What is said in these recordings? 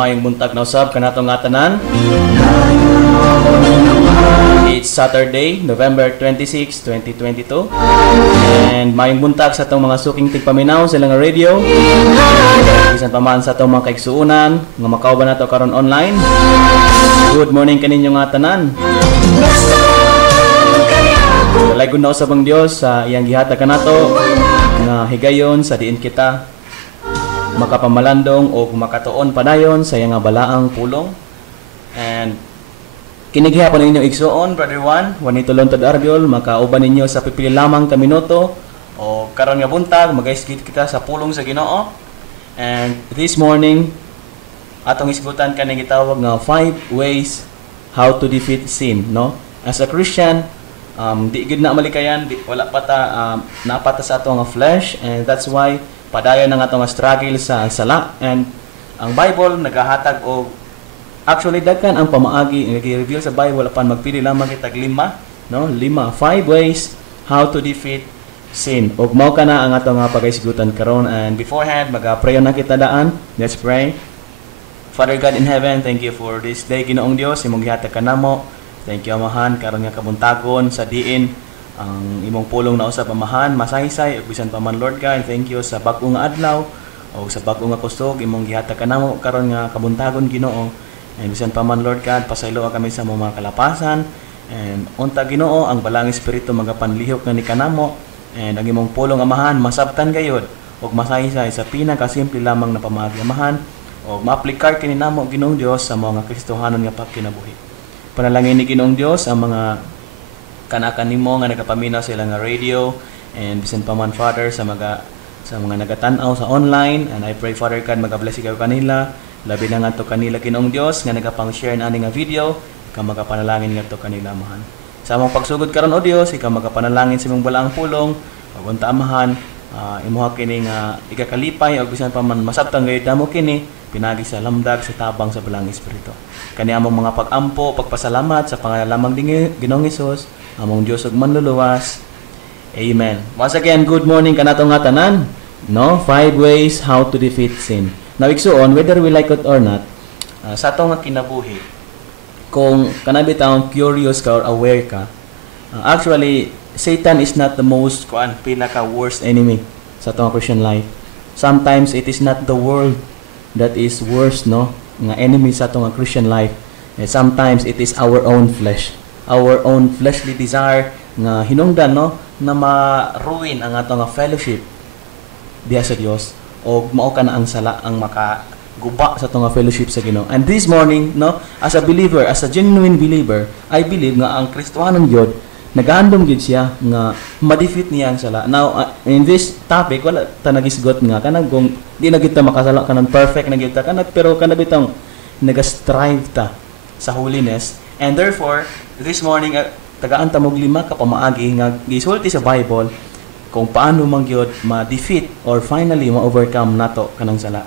mayong buntag na usab kanato nga tanan. It's Saturday, November 26, 2022. And mayong buntag sa itong mga suking tigpaminaw sa ilang radio. Bisan pa man sa itong mga kaigsuunan nga makauban nato karon online. Good morning kaninyo nga tanan. Walay gud na usab ang Dios sa iyang gihatag kanato nga higayon sa diin kita makapamalandong o makatuon padayon sa iyang balaang pulong. And kinigihapon ninyo igsuon, Brother Juanito Lontod Arbiol, makauban ninyo sa pipili lamang ka minuto o karon nga buntag magaisgit kita sa pulong sa Ginoo. And this morning atong isgutan kani gitawag nga 5 ways how to defeat sin, no? As a Christian, di gid na malikayan, wala pa ta napata sa ato nga flesh, and that's why padayon ang ato nga struggle sa sala. And ang Bible nagahatag og actually daghan ang pamaagi nga gi-reveal sa Bible apan magpili lamang kitag 5 ways how to defeat sin. Og mao kana ang ato nga pagaisgutan karon. And beforehand maga-pray na kita daan. Let's pray. Father God in heaven, thank you for this day, Ginoong Dios, imong gihatag kanamo. Thank you, Amahan, karon nga kabuntagon sa diin ang imong pulong na usab, Amahan, masaysay ug bisan pa man, Lord God. Thank you sa bag-o nga adlaw o sa bag-o nga kusog imong gihatag kanamo karon nga kabuntagon, Ginoo. And bisan pa man, Lord God, pasaylo kami sa mga kalapasan. And unta, Ginoo, ang balang espiritu magapanlihok na ni kanamo. And ang imong pulong, Amahan, masabtan gayud ug masaysay sa pinakasimple lamang na pamaagi, Amahan, o ma-aplikar kini namo, Ginoong Dios, sa mga Kristohanon nga pagkinabuhi. Panalangin ni Ginoong Dios ang mga kanakan nimo nga nagapaminaw sa ilang radio, and bisan pa man, Father, sa mga nagatan-aw sa online. And I pray, Father God, magabless ikaw kanila, labi na nga to kanila, Ginoong Dios, nga nagapang-share na ani nga video, ikaw magapanalangin nga to kanila, Amahan. Sa among pagsugod karon, O Dios, ikaw magapanalangin sa imong balaang pulong, ug unta, Amahan, imuha kini nga ikakalipay o bisan pa man masabtang gayud namo kini pinagi sa lamdag sa tabang sa balang espiritu. Kani among mga pag-ampo, pagpasalamat sa pangalan lamang dingi Ginoong Hesus, among Dios ug manluluwas. Amen. Once again, good morning kanato nga tanan. No, 5 ways how to defeat sin. Now igsuon, whether we like it or not, sa ato nga kinabuhi, kung kanabitaw curious ka or aware ka, actually Satan is not the most pinaka worst enemy sa atong Christian life. Sometimes it is not the world that is worst, no, nga enemy sa atong Christian life. And sometimes it is our own flesh, our own fleshly desire nga hinungdan, no, na ma-ruin ang atong fellowship diha sa Dios, o mao kana ang sala ang makaguba sa atong fellowship sa Ginoo. And this morning, no, as a believer, as a genuine believer, I believe nga ang Kristohanon gyud nagahandom gid siya nga ma-defeat niya ang sala. Now, in this topic, wala ta nagisgot nga kanang kung di na kita makasala kanang perfect na kita kanang, pero kanang bitang nagastrive ta sa holiness. And therefore, this morning tagaan ta mo 5 ka pamaagi nga gisulti sa Bible kung paano man gyud ma-defeat or finally ma-overcome nato kanang sala.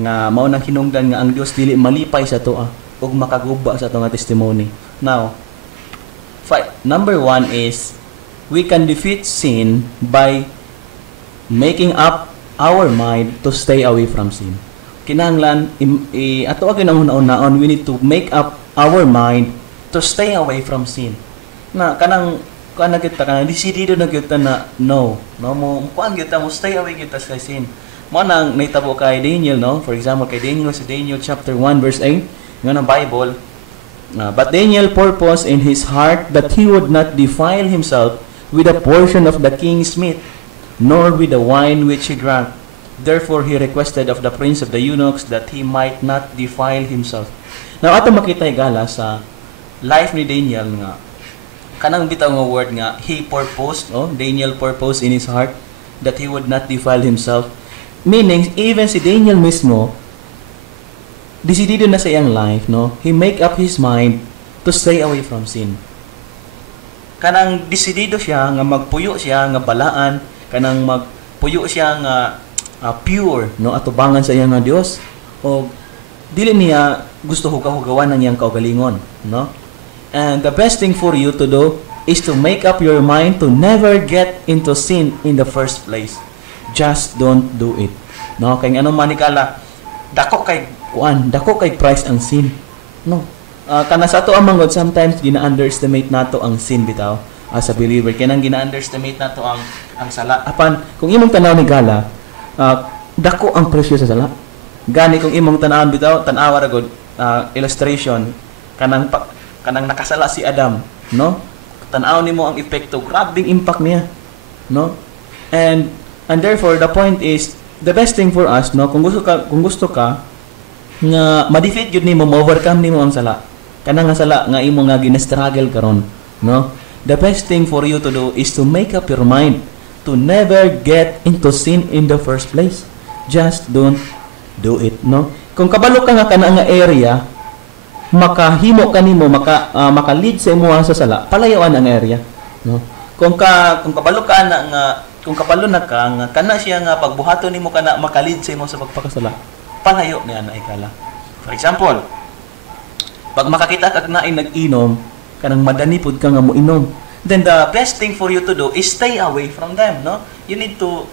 Nga mao nang hinungdan nga ang Dios dili malipay sa toa ug makaguba sa ato nga testimony. Now, number 1 is we can defeat sin by making up our mind to stay away from sin. Kinahanglan ato ang una-unaon, we need to make up our mind to stay away from sin. Na kanang kita kanang decidido na kita na no mo kuan kita mo stay away kita sa sin. Mo nang nahitabo kay Daniel, no, for example kay Daniel sa Daniel chapter 1 verse 8 nga ng Bible. But Daniel purposed in his heart that he would not defile himself with a portion of the king's meat, nor with the wine which he drank. Therefore he requested of the prince of the eunuchs that he might not defile himself. Now ato makita higala sa life ni Daniel nga kanang bitaw nga word nga he purposed, Daniel purposed in his heart that he would not defile himself, meaning even si Daniel mismo decidido na sa iyang life, no, he make up his mind to stay away from sin. Kanang decidido siya nga magpuyo siya nga balaan, kanang magpuyo siya nga pure, no, atubangan sa iyang nga Dios, o dili niya gusto hugaw-hugawan ng iyang kaugalingon, no. And the best thing for you to do is to make up your mind to never get into sin in the first place. Just don't do it. No, kay anong manikala dako kay price ang sin. No. Kana sa ato amang God, sometimes gina-underestimate nato ang sin bitaw as a believer. Kanang gina-underestimate nato ang sala. Apan kung imong tanaw ni gala, dako ang presyo sa sala. Gani kung imong tanawon bitaw, tan-awa ra God, illustration kanang nakasala si Adam, no? Tan-aw nimo ang epekto, grabing impact niya, no? And therefore the point is the best thing for us, no, kung gusto ka nga ma-defeat gyud nimo, ma-overcome nimo ang sala. Kanang nga sala nga imo nga gina-struggle karon, no? The best thing for you to do is to make up your mind to never get into sin in the first place. Just don't do it, no? Kung kabalo ka nga kana nga area, makahimo kanimo, maka-lead sa imo sa sala, palayawan ang area, no? Kung kabalo ka na nga, kung kabalo na ka nga kana siya nga pagbuhaton nimo kana maka-lead sa imo sa pagpakasala, palayo niya na ikala. For example, pag makakita kag naay nag-inom, kanang madanipod ka nga mo inom, then the best thing for you to do is stay away from them, no? You need to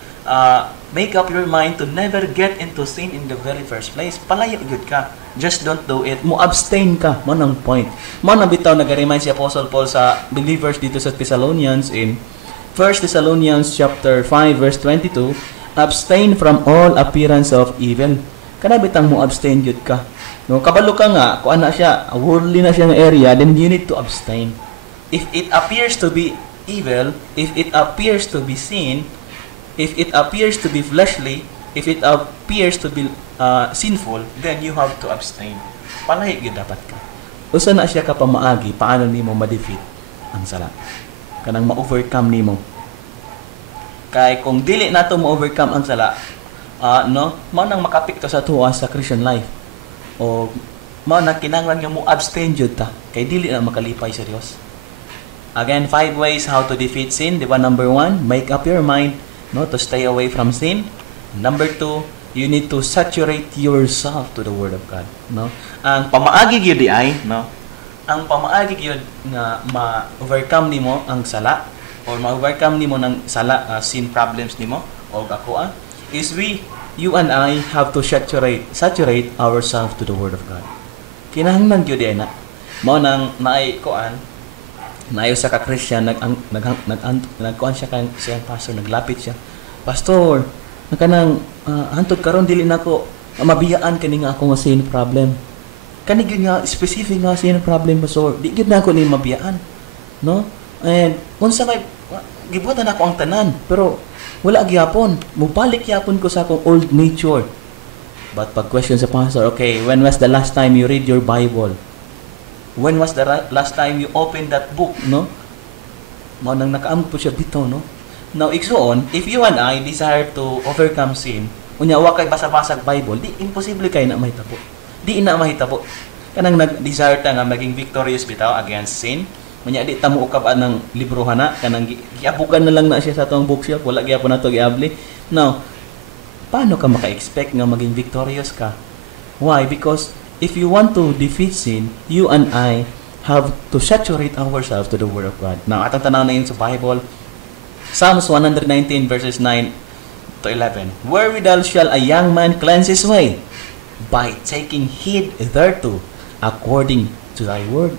make up your mind to never get into sin in the very first place. Palayo gyud ka. Just don't do it. Mo abstain ka. Mo nang point. Mo na bitaw nag-remind si Apostle Paul sa believers dito sa Thessalonians in 1 Thessalonians chapter 5 verse 22, abstain from all appearance of evil. Kana bitang mo abstain gyud ka. No, kabalo ka nga, kung ana siya, worldly na siya ng area, then you need to abstain. If it appears to be evil, if it appears to be sin, if it appears to be fleshly, if it appears to be sinful, then you have to abstain. Palahi gyud dapat ka. Usa na siya ka pamaagi, paano nimo ma-defeat ang sala? Kanang ma-overcome nimo. Kay kung dili nato ma-overcome ang sala, no, mao nang makapit ka sa tuwa sa Christian life. O mao na kinahanglan nga mo abstain jud ta kay dili na makalipay sa Dios. Again, 5 ways how to defeat sin. Diba? Number 1, make up your mind, no, to stay away from sin. Number 2, you need to saturate yourself to the Word of God, no? Ang pamaagi gyud ay, no? Ang pamaagi gyud nga ma-overcome nimo ang sala or ma-overcome nimo ng sala, sin problems nimo o ako is you and I have to saturate ourselves to the Word of God. Kinahanglan gyud na. Mao nang naay sa ka-Christian nagkuan siya kan siyang pastor, naglapit siya. Pastor, kanang hantod karon dili nako mabiyaan kani nga ako nga sin problem. Kani gyud nga specific nga sin problem, pastor. Di gyud nako ni mabiyaan. No? And unsa may gibutan ako ang tanan, pero wala gyapon. Mubalik gyapon ko sa akong old nature. But pag question sa pastor, okay, when was the last time you read your Bible? When was the last time you opened that book, no? Mao nang nakaamot po siya bitaw, no? Now, igsoon, if you and I desire to overcome sin, unya wa kay basa-basag Bible, di imposible kay na mahitabo. Di ina mahitabo. Kanang nag-desire ta nga maging victorious bitaw against sin. Unya di ta mo ukab ng librohan na, kanang giabukan na lang na siya sa atong bookshelf, wala gyapon nato giabli. Now, paano ka maka-expect nga maging victorious ka? Why? Because if you want to defeat sin, you and I have to saturate ourselves to the Word of God. Now, atang tanaw na yun sa Bible, Psalms 119 verses 9 to 11. Wherewithal shall a young man cleanse his way? By taking heed thereto, according to thy word.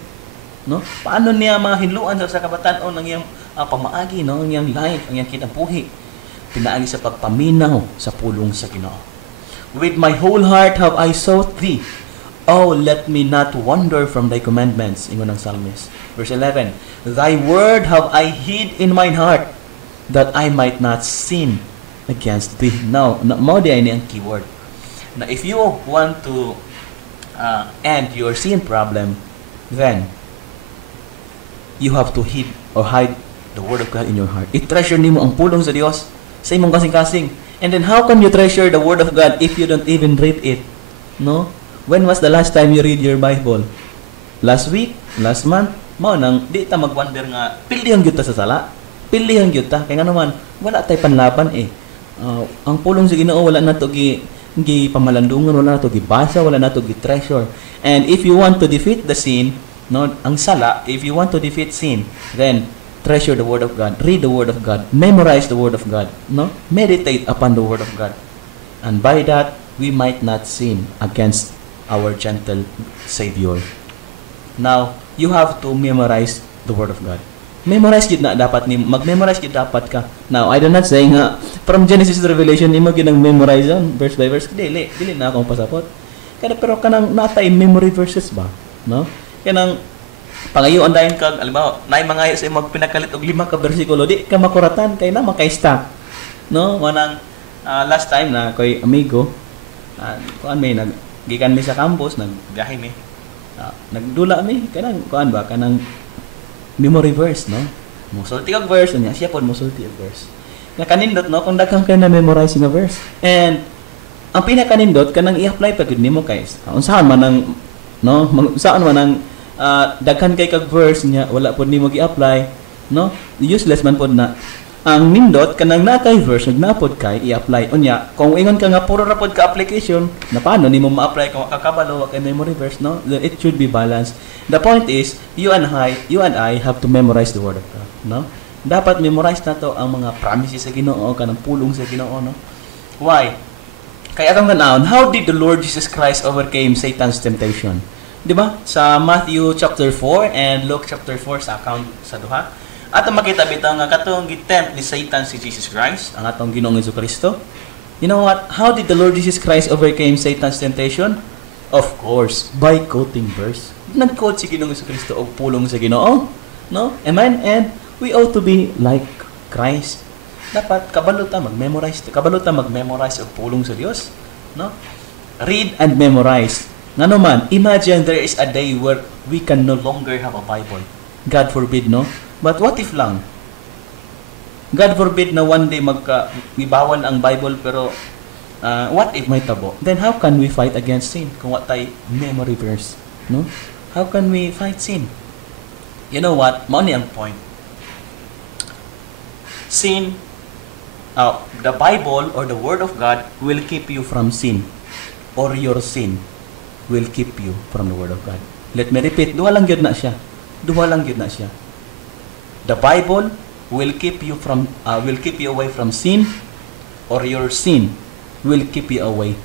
No? Paano niya mahinluan sa kabataan-on ng iyang pamaagi, no? Ang iyang life, ang iyang kinabuhi? Pinaagi sa pagpaminaw sa pulong sa Ginoo. With my whole heart have I sought thee. Oh, let me not wander from thy commandments. Ingon ng psalmist. Verse 11. Thy word have I hid in mine heart, that I might not sin against thee. Now, mao di ay ang keyword. Now, if you want to end your sin problem, then you have to hide the Word of God in your heart. I-treasure nimo ang pulong sa Dios sa imong kasing-kasing. And then how can you treasure the Word of God if you don't even read it? No? When was the last time you read your Bible? Last week? Last month? Mao nang di ta magwonder nga pilihan gyud ta sa sala. Pilihan gyud ta kay nga naman wala tay panlaban eh. Ang pulong sa Ginoo wala nato gi pamalandungan, wala nato gibasa, wala nato gi treasure. And if you want to defeat the sin, no, ang sala, if you want to defeat sin, then treasure the Word of God, read the Word of God, memorize the Word of God, no? Meditate upon the Word of God. And by that, we might not sin against our gentle Savior. Now, you have to memorize the Word of God. Memorize gid na dapat ni mag-memorize gid dapat ka. Now, I do not say nga from Genesis to Revelation imo gid ang memorize on verse by verse. Dili na akong pasapot. Kada pero kanang natay memory verses ba, no? Kanang pangayoan dayon kag halimbawa nay mangayo sa imong pinakalit og 5 ka bersikulo di ka makuratan kay na makaista. No? Wanang last time na koy amigo kuan may naggikan mi sa campus nagbiyahe mi. Nagdula mi kanang kuan ba kanang memory verse, no? Musulti og verse niya siya pod musulti og verse. Nga kanindot no kung daghang kay na memorize nga verse. And ang pinakanindot kanang i-apply pa gud nimo kay unsaon man ang no saan man ang daghan kay kag verse niya wala pod nimo gi-apply, no? Useless man pod na. Ang nindot kanang natay verse nagnapod kay i-apply unya kung ingon ka nga puro ra pod ka application na paano nimo ma-apply kung kakabalo kay memory verse, no? It should be balanced. The point is you and I have to memorize the word of God, no? Dapat memorize nato ang mga promises sa Ginoo kanang pulong sa Ginoo, no? Why? Kay atong tan-awon, how did the Lord Jesus Christ overcame Satan's temptation? Di ba? Sa Matthew chapter 4 and Luke chapter 4 sa account sa duha atong makita bitaw nga katong gitempt ni Satan si Jesus Christ, ang atong Ginoong Jesucristo. You know what? How did the Lord Jesus Christ overcame Satan's temptation? Of course, by quoting verse. Nag-quote si Ginoong Jesucristo og pulong sa Ginoo, no? Amen. And we ought to be like Christ. Dapat kabalo ta mag-memorize og pulong sa Dios, no? Read and memorize. Ngano man, imagine there is a day where we can no longer have a Bible. God forbid, no? But what if lang? God forbid na one day ibawal ang Bible pero what if may tabo? Then how can we fight against sin kung what tay memory verse, no? How can we fight sin? You know what? Mao ni ang point. Sin the Bible or the Word of God will keep you from sin, or your sin will keep you from the Word of God. Let me repeat, duha lang gyud na siya. The Bible will keep you away from sin, or your sin will keep you away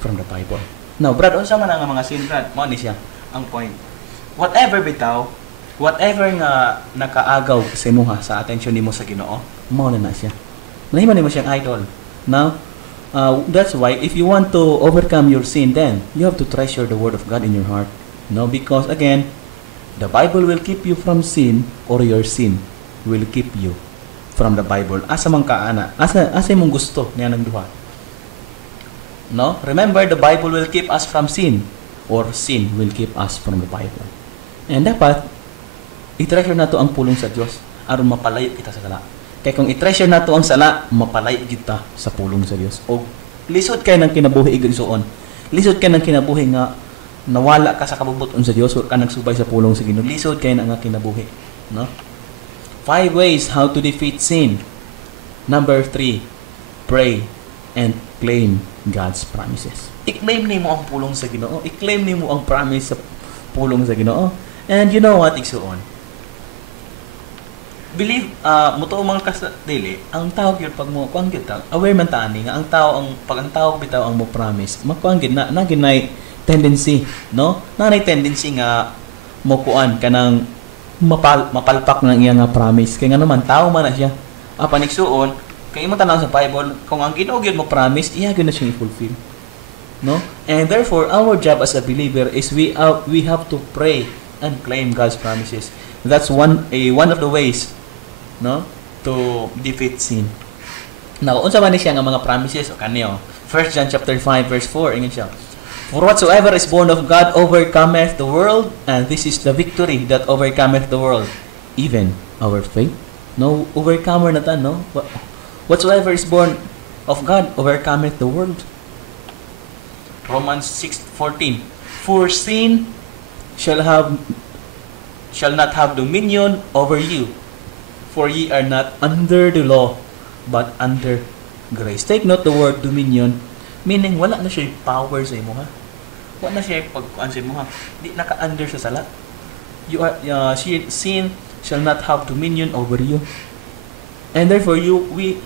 from the Bible. Now, Brad, unsa man ang mga sin, Brad? Mao ni siya ang point. Whatever nga nakaagaw sa imuha sa atensyon nimo sa Ginoo, mao na siya. Nahimo nimo siyang idol. Now, that's why if you want to overcome your sin, then you have to treasure the Word of God in your heart. No, because again, the Bible will keep you from sin, or your sin will keep you from the Bible. Asa man ka ana, asa imong gusto niya nang duha. No? Remember, the Bible will keep us from sin, or sin will keep us from the Bible. And dapat i-treasure nato ang pulong sa Dios aron mapalayo kita sa sala. Kay kung i-treasure nato ang sala, mapalayo kita sa pulong sa Dios. O lisod kay nang kinabuhi igsuon. Lisod kay nang kinabuhi nga nawala ka sa kabubuton sa Dios, ka nagsubay sa pulong sa Ginoo. Lisod kay na nga kinabuhi, no? 5 ways how to defeat sin. Number 3, pray and claim God's promises. I-claim nimo ang pulong sa Ginoo. I-claim nimo ang promise sa pulong sa Ginoo. And you know what, igsuon? Believe muto mga dili, ang tao gyud pag mo kuan gyud ta. Aware man ta ani nga ang tao pag ang tao bitaw ang mo promise, magkuan gyud na ginay tendency, no? Nanay tendency nga mo kuan kanang mapalpak ng iya nga promise. Kaya nga naman tao man na siya. Paniksuon, kay imo tanaw sa Bible, kung ang Ginoo gyud mo promise, iya gyud na siyang i-fulfill. No? And therefore, our job as a believer is we have to pray and claim God's promises. That's one of the ways, no, to defeat sin. Now, unsa man ni siya nga mga promises o kaniyo? 1 John chapter 5 verse 4 ingon siya. For whatsoever is born of God overcometh the world, and this is the victory that overcometh the world, even our faith. No, overcomer na ta, no? Whatsoever is born of God overcometh the world. Romans 6:14. For sin shall not have dominion over you, for ye are not under the law, but under grace. Take note the word dominion, meaning wala na siya power sa imo, ha? Wala na siya pagkuan sa imo, ha? Di naka-under sa sala. Sin shall not have dominion over you. And therefore we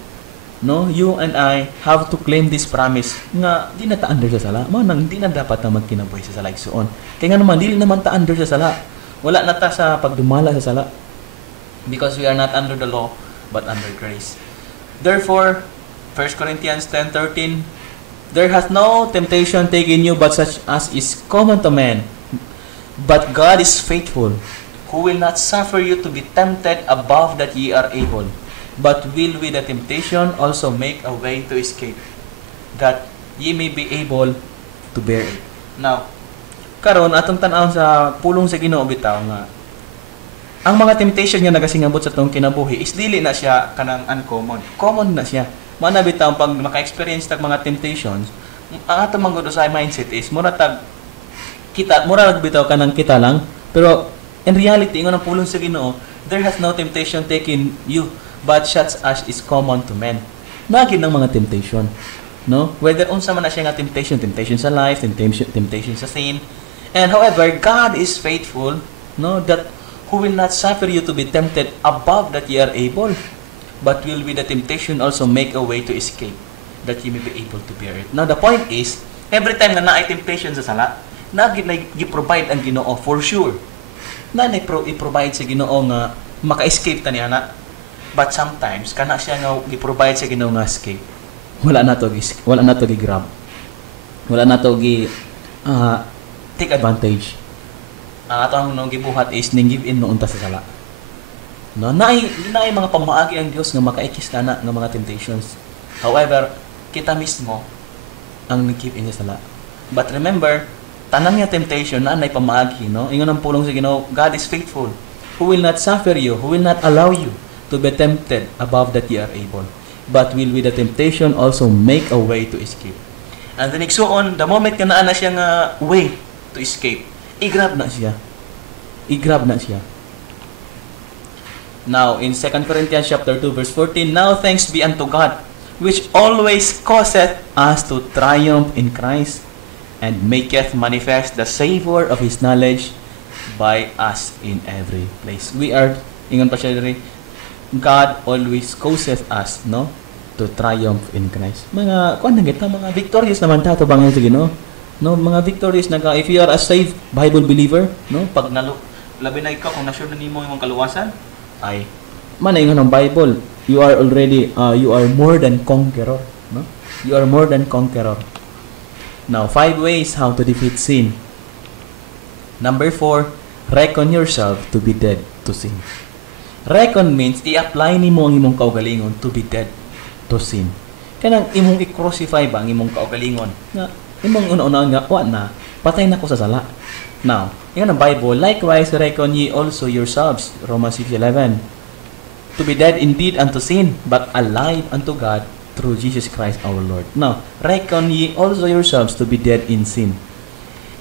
No, you and I have to claim this promise nga di na ta under sa sala. Manang di na dapat na magkinabuhi sa sala igsuon. Kaya nga naman dili naman ta under sa sala. Wala na ta sa pagdumala sa sala. Because we are not under the law but under grace. Therefore, 1 Corinthians 10:13, there hath no temptation taken you but such as is common to men. But God is faithful, who will not suffer you to be tempted above that ye are able, but will with the temptation also make a way to escape, that ye may be able to bear it. Now, karon atong tan-aw sa pulong sa Ginoo bitaw nga ang mga temptation nga nagasingabot sa tong kinabuhi is dili na siya kanang uncommon. Common na siya. Mana bitaw pag maka-experience tag mga temptations, ang atong mga sa mindset is mura tag kita, mura bitaw kanang kita lang, pero in reality ingon ang pulong sa Ginoo, there has no temptation taken you but such as is common to men. Nagin ng mga temptation, no? Whether unsa man na siya nga temptation sa life, temptation sa sin. And however, God is faithful, no, that who will not suffer you to be tempted above that ye are able, but will with the temptation also make a way to escape, that ye may be able to bear it. Now the point is, every time na naay temptation sa sala, gi-provide ang Ginoo for sure. Na i-provide sa Ginoo nga maka-escape ta niya na. But sometimes kana siya nga gi-provide sa Ginoo nga escape. Wala na to gi-grab. Wala na to take advantage. Ato ang nung gibuhat is ning give in noon ta sa sala. No, naay mga pamaagi ang Dios nga makaikis na nga mga temptations. However, kita mismo ang nag-give in sa sala. But remember, tanang nga temptation na nay pamaagi, no? Ingon ang pulong sa Ginoo, God is faithful, who will not suffer you, who will not allow you to be tempted above that ye are able, but will with the temptation also make a way to escape. And then igsuon, the moment ka naa na siya nga way to escape, i-grab na siya. Now, in 2 Corinthians chapter 2, verse 14, now thanks be unto God, which always causeth us to triumph in Christ, and maketh manifest the savor of His knowledge by us in every place. We are, ingon pa siya rin, God always causeth us, no, to triumph in Christ. Mga, kuan na kita, mga victorious naman tato bangin sa Ginoo. No, mga victorious na if you are a saved Bible believer, no, pag labi na ikaw kung na-sure na nimo imong kaluwasan, ay ingon ng Bible, you are already you are more than conqueror, no? You are more than conqueror. Now, 5 ways how to defeat sin. Number 4, reckon yourself to be dead to sin. Reckon means i-apply nimo ang imong kaugalingon to be dead to sin. Kanang imong i-crucify ba ang imong kaugalingon nga imong una-una nga wa na patay na ko sa sala. Now, ingon ang Bible, likewise reckon ye also yourselves, Romans 6:11, to be dead indeed unto sin, but alive unto God through Jesus Christ our Lord. Now, reckon ye also yourselves to be dead in sin.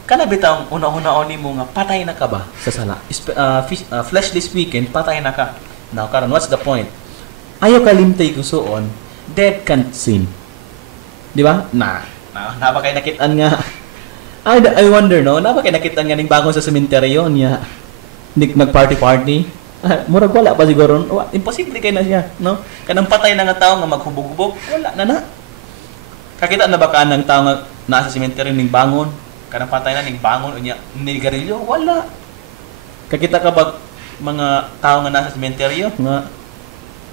Kana bitang una-una nimo nga patay na ka ba sa sala? Fleshly speaking, patay na ka. Now, karon what's the point? Ayo ka limtay gusoon, dead can't sin. Di ba? Napa kay nakitaan nga. I wonder, no? Napa kay nakitaan nga ning bangon sa sementeryo niya. Nagparty-party. Murag wala pa siguro. Imposible kay na siya, no? Kanang patay na nga tao nga maghubog-hubog, wala na. Kakita na ba ka ng tao nga nasa sementeryo ning bangon? Kanang patay na ning bangon unya nigarilyo, wala. Kakita ka ba mga tao nga nasa sementeryo nga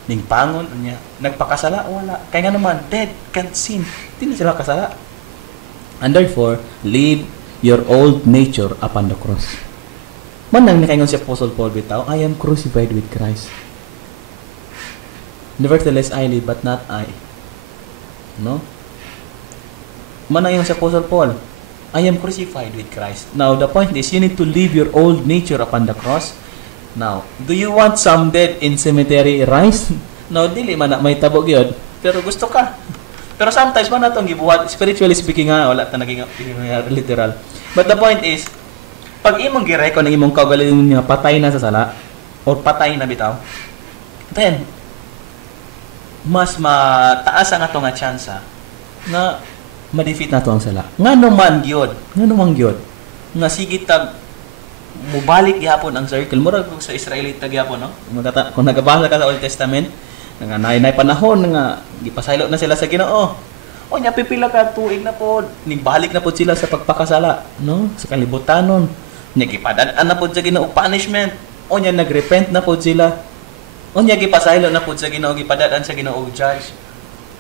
ning bangon unya nagpakasala, wala. Kaya nga naman dead can't sin. Di na sila kasala. And therefore, leave your old nature upon the cross. Manang nakaingon si Apostle Paul bitaw, I am crucified with Christ. Nevertheless, I live, but not I. No? Manang yung si Apostle Paul, I am crucified with Christ. Now, the point is, you need to leave your old nature upon the cross. Now, do you want some dead in cemetery rise? No, dili man na may tabog yun. Pero gusto ka. Pero sometimes man na itong gibuhat, spiritually speaking nga, wala ta naging literal. But the point is, pag imong gireko ng imong kaugalingon nga patay na sa sala, or patay na bitaw, then, mas mataas ang ato nga tsansa na ma-defeat na ito ang sala. Nga naman gyud, nga sige tag mubalik gyapon ang circle. Murag sa Israelita gyapon, no? Kung nagabasa ka sa Old Testament, nga nay panahon nga gipasaylo na sila sa Ginoo. O nya pipila ka tuig na pod, nibalik na pod sila sa pagpakasala, no? Sa kalibutanon. Nya gipadad-an na pod sa Ginoo punishment. O nya nagrepent na pod sila. O nya gipasaylo na pod sa Ginoo, gipadad-an sa Ginoo judge.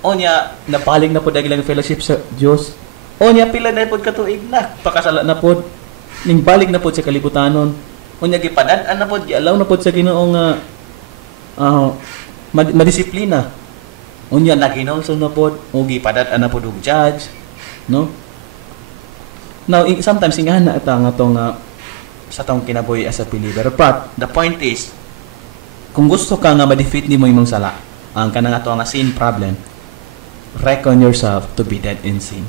O nya napalig na pod ang fellowship sa Dios. O nya pila na pod ka tuig na pakasala na pod. Ning balik na pod sa kalibutanon. O nya gipadad-an na pod, gialaw na pod sa Ginoo nga madisiplina. Unya naginolso na pod, o gipadad-an na pod og judge, no? Now, sometimes ingana ata nga tong sa tong kinabuhi as a believer. But the point is, kung gusto ka nga ma-defeat nimo imong sala, ang kanang ato nga sin problem, reckon yourself to be dead in sin.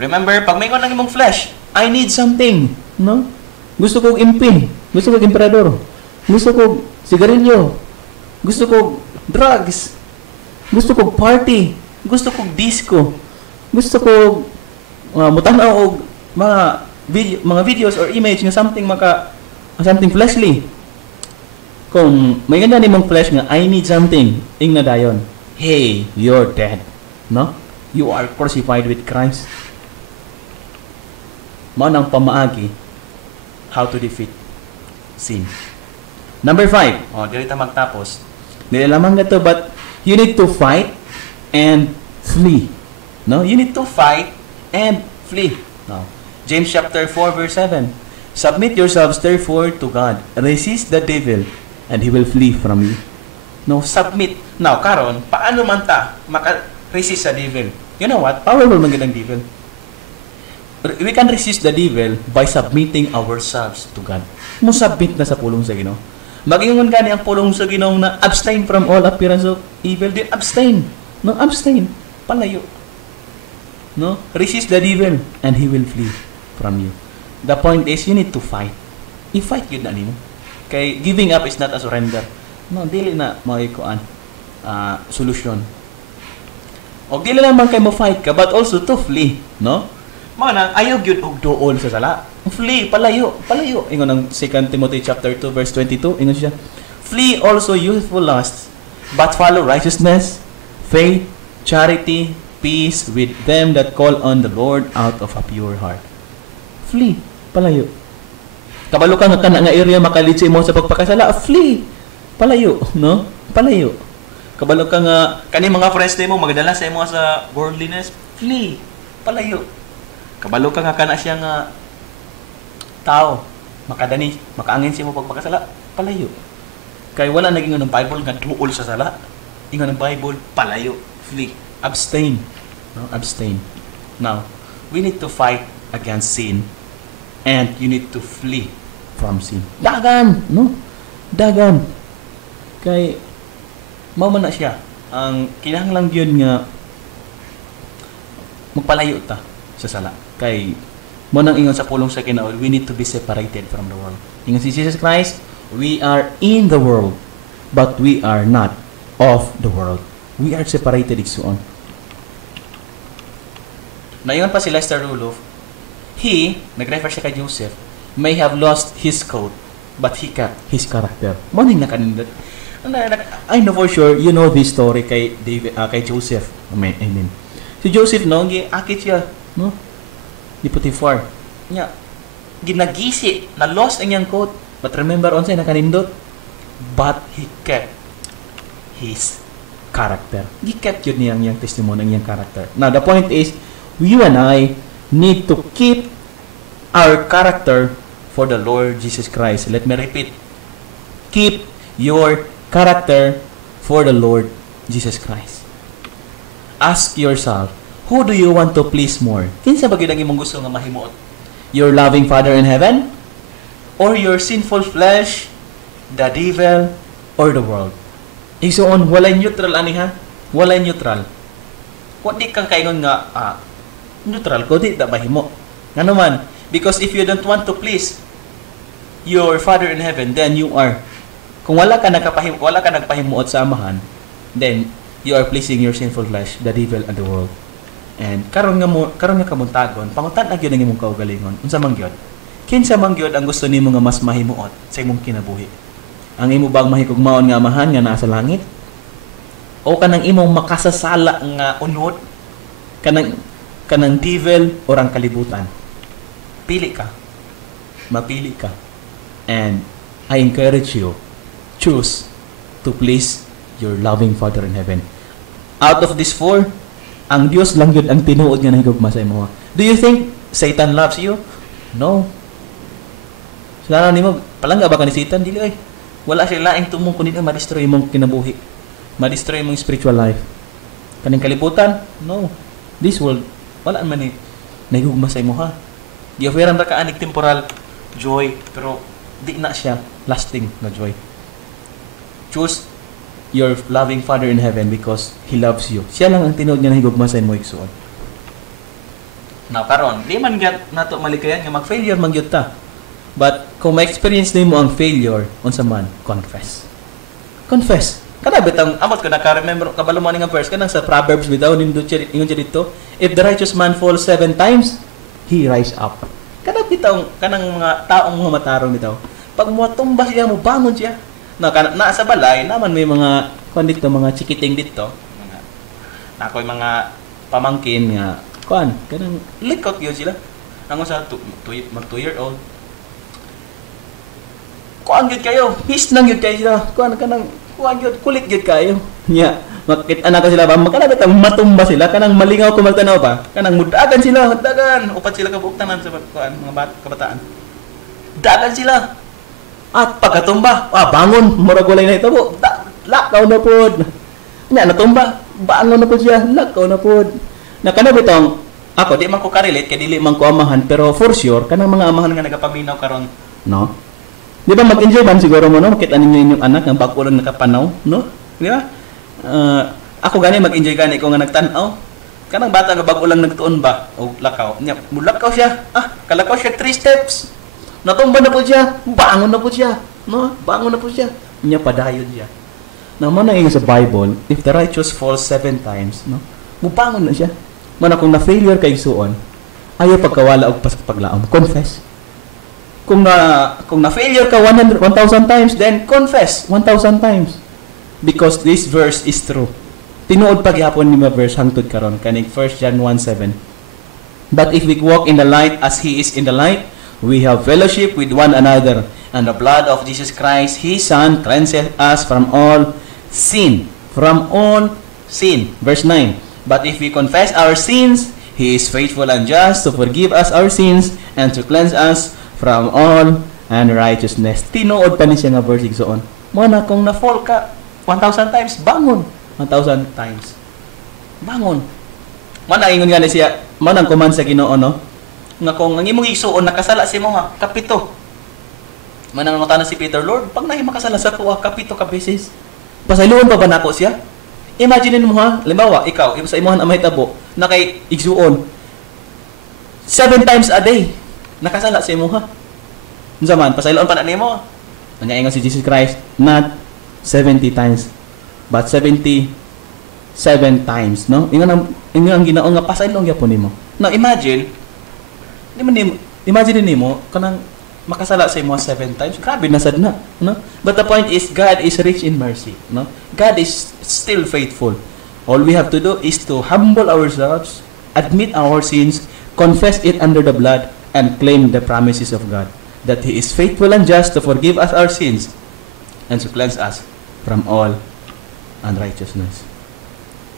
Remember, pag may lang imong flesh, I need something, no? Gusto kong impin, gusto kong emperador, gusto kong sigarilyo, gusto kong drugs, gusto kong party, gusto kong disco, gusto kong mutanaw og mga videos or image nga something fleshly. Kung may ganda nimong flesh nga I need something, ingna dayon. Hey, you're dead. No? You are crucified with Christ. Mao nang pamaagi how to defeat sin. Number 5. Dili ta magtapos. Dili lamang gato, but you need to fight and flee. No? You need to fight and flee. Now, James chapter 4 verse 7. Submit yourselves therefore to God. Resist the devil and he will flee from you. No, submit. Now, karon, paano man ta maka-resist sa devil? You know what? Powerful man gid ang devil. We can resist the devil by submitting ourselves to God. Mo submit na sa pulong sa Ginoo. Mag-ingon gani ang pulong sa Ginoo na abstain from all appearance of evil. Then abstain. No, abstain. Palayo. No? Resist the devil and he will flee from you. The point is, you need to fight. I-fight yun na nimo. Kay giving up is not a surrender. No, dili na maikuan solution. O dili naman kay mo fight ka, but also to flee, no? Mao nang ayaw gyud og duol sa sala. Flee, palayo, palayo. Ingon ang 2 Timothy chapter 2 verse 22, ingon siya, flee also youthful lusts, but follow righteousness, faith, charity, peace with them that call on the Lord out of a pure heart. Flee, palayo. Kabalo ka nga kana nga area makalitsi mo sa pagpakasala, flee, palayo, no? Palayo. Kabalo ka nga kani mga friends nimo magdala sa imo sa worldliness, flee, palayo. Kabalo ka nga kana siya nga tao, makaangin siya mo pagpakasala, palayo. Kay wala naging ng Bible nga duol sa sala. Ingon ng Bible, palayo, flee, abstain. No, abstain. Now, we need to fight against sin and you need to flee from sin. Dagan, no? Dagan. Kay mao man na siya. Ang kinahanglan gyud nga magpalayo ta sa sala. Kay mo nang ingon sa pulong sa Ginoo, we need to be separated from the world. Ingon si Jesus Christ, we are in the world, but we are not of the world. We are separated igsuon. Nayon pa si Lester Roloff, he, nag-refer siya kay Joseph, may have lost his coat, but he kept his character. Morning na kanindot. I know for sure, you know this story kay kay Joseph. Amen. Si Joseph, no, akit siya, no? Ni Potiphar. Nya, ginagisi, na lost ang iyang coat. But remember, onsay nakanindot? But he kept his character. He kept yun niyang iyang testimony, ang iyang character. Now, the point is, you and I need to keep our character for the Lord Jesus Christ. Let me repeat. Keep your character for the Lord Jesus Christ. Ask yourself, who do you want to please more? Kinsa ba gyud ang imong gusto nga mahimuot? Your loving Father in heaven? Or your sinful flesh, the devil, or the world? Igsoon, walay neutral ani ha? Walay neutral. Kung di kang kaingon nga, neutral ko, di da mahimo. Nga naman, because if you don't want to please your Father in heaven, then you are, kung wala ka nagpahimuot sa amahan, then you are pleasing your sinful flesh, the devil, and the world. And karon nga kamuntagon, pangutan na gyud ang imong kaugalingon. Unsa man gyud? Kinsa man gyud ang gusto nimo nga mas mahimuot sa imong kinabuhi? Ang imo bang mahikugmaon nga amahan nga naa sa langit? o kanang imong makasasala nga unod kanang devil o ang kalibutan. Pili ka. Mapili ka. And I encourage you, choose to please your loving Father in heaven. Out of these four, ang Dios lang yun ang tinuod nga nahigugma sa imo. Do you think Satan loves you? No. Sila nimo palangga ba ka ni Satan? Dili ay. Wala siya laing tumong kunin ang ma-destroy imong kinabuhi. Ma-destroy imong spiritual life. Kaning kalibutan? No. This world, wala man ni nahigugma sa imo ha. Gi-offeran ra ka anig temporal joy, pero di na siya lasting na joy. Choose your loving Father in heaven because He loves you. Siya lang ang tinuod nga nahigugma sa imo igsuon. Now karon, di man gyud nato malikayan nga mag-failure man gyud ta. But kung ma-experience nimo ang failure, unsa man, confess. Confess. Kada bitang amot ko naka-remember kabalo mo nga verse kanang sa Proverbs bitaw nindo ingon dito, if the righteous man falls 7 times, he rise up. Kada bitaw kanang mga taong mga matarong bitaw, pag mutumba siya mo bangon siya. Na sa balay naman may mga kuan dito, mga chikiting dito, mga nakoy mga pamangkin nga kuan kanang likot gyud sila. Ang sa 2-year-old. Kuan gyud kayo, his nang gyud kayo sila. Kuan kanang kuan gyud kulit gyud kayo. Nya, makit anak ko sila ba makalabit ang matumba sila kanang malingaw ko magtanaw pa. Kanang mudagan sila, dagan upat sila kabuktanan sa kuan mga kabataan. Dagan sila. At pagkatumba, bangon, murag walay na ito po. Lakaw na pod. Nya natumba, bangon na pod siya, lakaw na pod. Nakana bitong ako di man ko ka-relate kay dili man ko amahan, pero for sure kanang mga amahan nga nagapaminaw karon, no? Di ba mag-enjoy man siguro mo no makita ninyo inyong anak nga bago lang nakapanaw, no? Di ba? Ako gani mag-enjoy gani ko nga nagtan-aw. Kanang bata nga bago lang nagtuon ba o lakaw. Nya mulakaw siya. Kalakaw siya 3 steps. Natumba na po siya, bangon na po siya, no? Bangon na po siya. Nya padayon siya. Naman na sa Bible, if the righteous falls 7 times, no? Mubangon na siya. Man kung na-failure kay suon, ayaw pagkawala og paglaom, confess. Kung na-failure ka 1,000 times, then confess 1,000 times. Because this verse is true. Tinuod pagyapon ni verse hangtod karon kaning 1 John 1:7. But if we walk in the light as He is in the light, we have fellowship with one another, and the blood of Jesus Christ, His Son, cleanses us from all sin. From all sin. Verse 9. But if we confess our sins, He is faithful and just to forgive us our sins and to cleanse us from all unrighteousness. Tinuod pa ni siya nga verse igsoon. Muna kung na-fall ka 1,000 times, bangon. 1,000 times. Bangon. Mana ingon nga ni siya, manang kuman sa Ginoo no? Nga kung ang imong igsuon nakasala si mo ha, kapito. Manang ngutana si Peter, Lord, pag nahi makasala sa kuha kapito ka beses. Pasayloon pa ba nako siya? Imagine mo ha, limbawa, ikaw, sa imuhan ang mahitabo, na kay igsuon, 7 times a day, nakasala sa imuha. Zaman, pasayloon pa na nimo. Nanyaingon si Jesus Christ, not 70 times, but 77 times, no? Ingon ang Ginoo nga pasayloon gyapon nimo. Now imagine nimo kanang makasala sa imo 7 times. Grabe na sad na, no? But the point is God is rich in mercy, no? God is still faithful. All we have to do is to humble ourselves, admit our sins, confess it under the blood, and claim the promises of God that He is faithful and just to forgive us our sins and to cleanse us from all unrighteousness.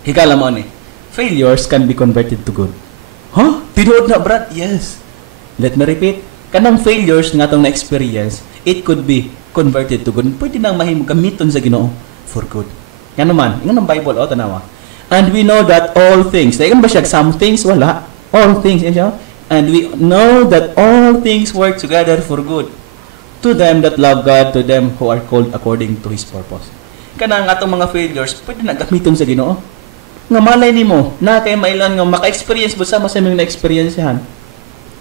Higala mo ni, failures can be converted to good. Huh? Tinuod na, brad? Yes. Let me repeat. Kanang failures nga itong na-experience, it could be converted to good. Pwede nang gamiton sa Ginoo for good. Yan naman. Yan ang Bible, tanawa. And we know that all things. Dayon ba siya? Some things, wala. All things. Yan siya. And we know that all things work together for good. To them that love God, to them who are called according to His purpose. Kanang atong mga failures, pwede na gamiton sa Ginoo. Nga malay nimo na kay mailan nga maka-experience mo sama sa mga na-experiencehan.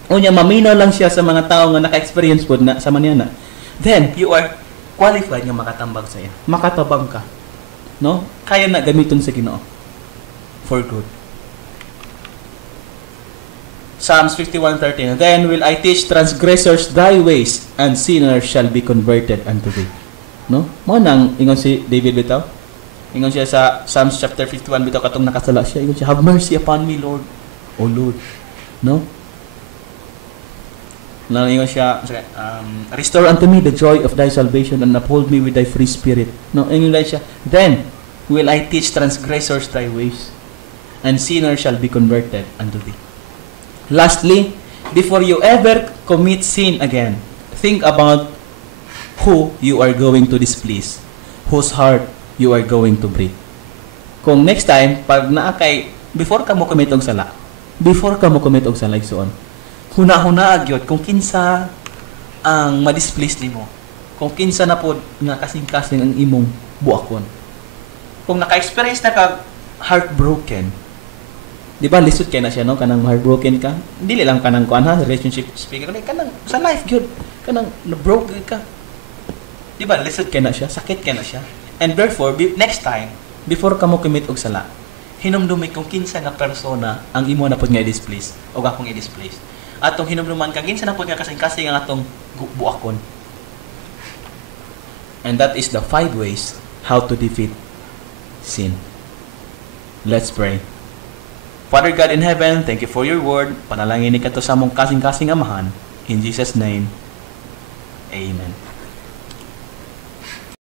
Unya maminaw lang siya sa mga tao nga naka-experience pod na sa maniana. Then you are qualified nga makatambag sa iya. Makatabang ka. No? Kaya na gamiton sa Ginoo for good. Psalms 51:13. Then will I teach transgressors thy ways, and sinners shall be converted unto thee. No? Mo nang ingon si David bitaw. Ingon siya sa Psalms chapter 51, bitaw katong nakasala siya. Ingon siya, have mercy upon me, Lord. O Lord. No? Ingon siya, restore unto me the joy of thy salvation and uphold me with thy free spirit. No? Ingon siya, then will I teach transgressors thy ways, and sinners shall be converted unto thee. Lastly, before you ever commit sin again, think about who you are going to displease, whose heart you are going to break. Kung next time, pag naakay, before ka mo commit og sala, igsoon, huna-huna agyod kung kinsa ang ma-displease nimo. Kung kinsa na pod nga kasing-kasing ang imong buakon. Kung naka-experience na ka heartbroken, di ba lisod kay na siya, no? Kanang heartbroken ka, dili lang kanang kuan ha, relationship speaker, kanang sa life gyud, kanang na-broke ka. Di ba lisod kay na siya, sakit kay na siya. And therefore, next time, before ka mo commit og sala, hinumdumi kung kinsa nga persona ang imo na pod nga i-displease o akong i-displease. Atong hinumduman kang kinsa na pod nga kasing-kasing ang atong buakon. And that is the 5 ways how to defeat sin. Let's pray. Father God in heaven, thank you for your word. Panalangin ni kadto sa among kasing-kasing amahan. In Jesus' name, amen.